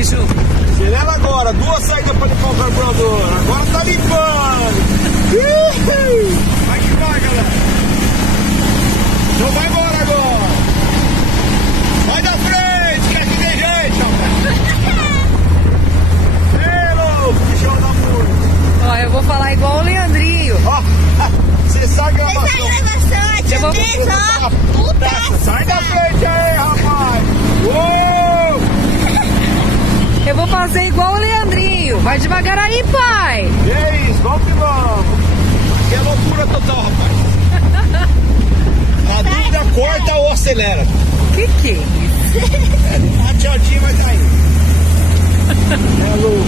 beijo. Acelera agora, 2 saídas para limpar o carburador. Agora tá limpando. Vai que vai, galera. Então vai embora agora. Vai da frente, que aqui tem gente, rapaz. Ei, louco, que show da música. Ó, eu vou falar igual o Leandrinho. Ó, você sai gravação. Eu vou... Sai da frente aí, rapaz. Uou! Eu vou fazer igual o Leandrinho. Vai devagar aí, pai. E é isso, vamos que vamos. Aqui é loucura total, rapaz. A dúvida corta ou acelera. Que é isso? É, uma tchautinha vai cair. É louco.